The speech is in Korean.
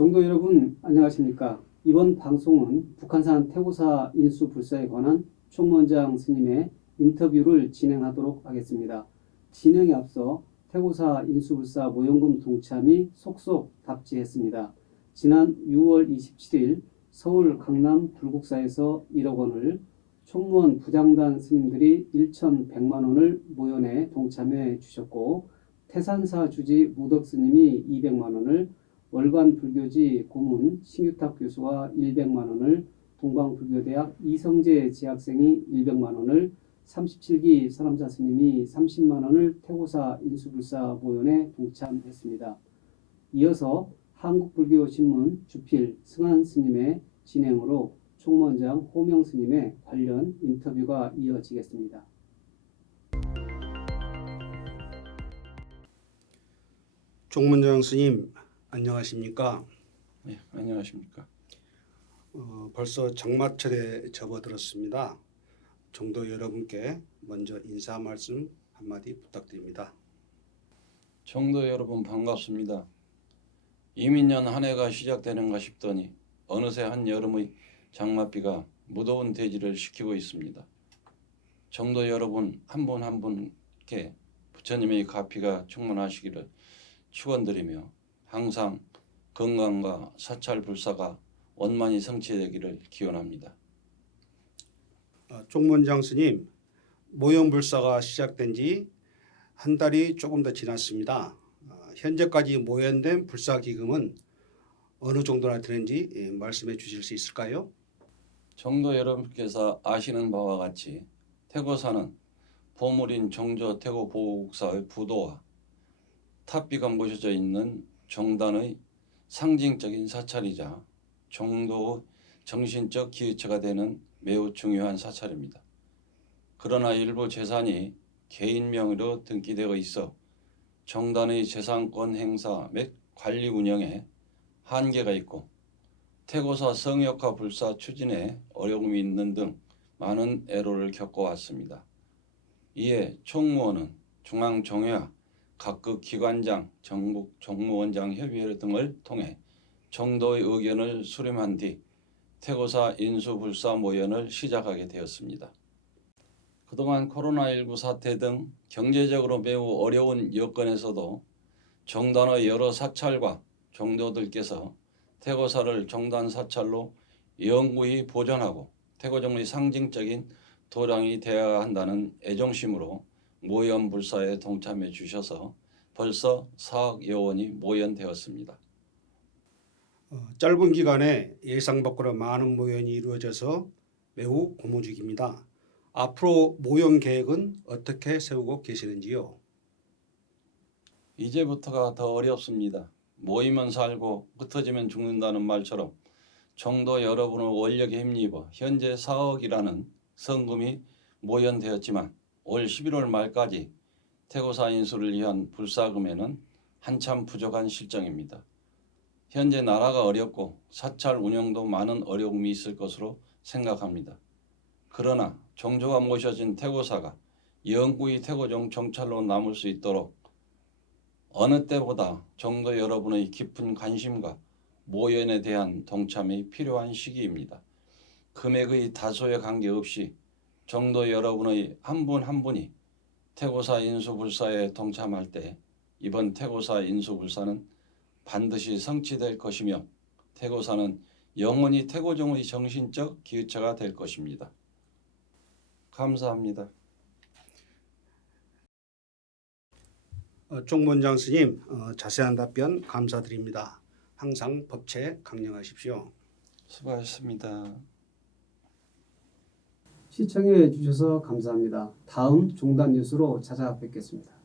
종도 여러분 안녕하십니까? 이번 방송은 북한산 태고사 인수 불사에 관한 총무원장 스님의 인터뷰를 진행하도록 하겠습니다. 진행에 앞서 태고사 인수 불사 모형금 동참이 속속 답지했습니다. 지난 6월 27일 서울 강남 불국사에서 1억 원을 총무원 부장단 스님들이 1,100만 원을 모연에 동참해 주셨고 태산사 주지 무덕 스님이 200만 원을 월간 불교지 고문 신유탁 교수와 100만 원을 동방불교대학 이성재 재학생이 100만 원을 37기 사람자 스님이 30만 원을 태고사 인수불사 모연에 동참했습니다. 이어서 한국불교신문 주필 승한 스님의 진행으로 총무원장 호명 스님의 관련 인터뷰가 이어지겠습니다. 종문장 스님 안녕하십니까? 네, 안녕하십니까. 어, 벌써 장마철에 접어들었습니다. 정도 여러분께 먼저 인사 말씀 한마디 부탁드립니다. 정도 여러분 반갑습니다. 이민년 한 해가 시작되는가 싶더니 어느새 한 여름의 장맛비가 무더운 대지를 식히고 있습니다. 정도 여러분 한 분 한 분께 부처님의 가피가 충만하시기를 축원드리며 항상 건강과 사찰 불사가 원만히 성취되기를 기원합니다. 어, 종문장 스님 모형불사가 시작된 지 한 달이 조금 더 지났습니다. 어, 현재까지 모연된 불사 기금은 어느 정도나 되는지 예, 말씀해 주실 수 있을까요? 정도 여러분께서 아시는 바와 같이 태고사는 보물인 정조 태고 보국사의 부도와 탑비가 모셔져 있는 정단의 상징적인 사찰이자 정도의 정신적 기회처가 되는 매우 중요한 사찰입니다. 그러나 일부 재산이 개인 명의로 등기되어 있어 정단의 재산권 행사 및 관리 운영에 한계가 있고 태고사 성역화 불사 추진에 어려움이 있는 등 많은 애로를 겪어왔습니다. 이에 총무원은 중앙정회와 각급 기관장, 정부 정무원장 협의회 등을 통해 정도의 의견을 수렴한 뒤 태고사 인수불사 모연을 시작하게 되었습니다. 그동안 코로나19 사태 등 경제적으로 매우 어려운 여건에서도 정단의 여러 사찰과 정도들께서 태고사를 정단 사찰로 영구히 보존하고 태고정의 상징적인 도량이 되어야 한다는 애정심으로 모연불사에 동참해 주셔서 벌써 4억 여원이 모연되었습니다. 어, 짧은 기간에 예상 밖으로 많은 모연이 이루어져서 매우 고무적입니다. 앞으로 모연 계획은 어떻게 세우고 계시는지요? 이제부터가 더 어렵습니다. 모이면 살고 흩어지면 죽는다는 말처럼 정도 여러분의 원력에 힘입어 현재 4억이라는 성금이 모연되었지만 올 11월 말까지 태고사 인수를 위한 불사금에는 한참 부족한 실정입니다. 현재 나라가 어렵고 사찰 운영도 많은 어려움이 있을 것으로 생각합니다. 그러나 정조가 모셔진 태고사가 영구히 태고정 정찰로 남을 수 있도록 어느 때보다 정도 여러분의 깊은 관심과 모연에 대한 동참이 필요한 시기입니다. 금액의 다소에 관계없이 정도 여러분의 한분한 분이 태고사 인수불사에 동참할 때 이번 태고사 인수불사는 반드시 성취될 것이며 태고사는 영원히 태고종의 정신적 기회처가 될 것입니다. 감사합니다. 어, 종문장 스님 어, 자세한 답변 감사드립니다. 항상 법체 강령하십시오. 수고하셨습니다. 시청해 주셔서 감사합니다. 다음 종단 뉴스로 찾아뵙겠습니다.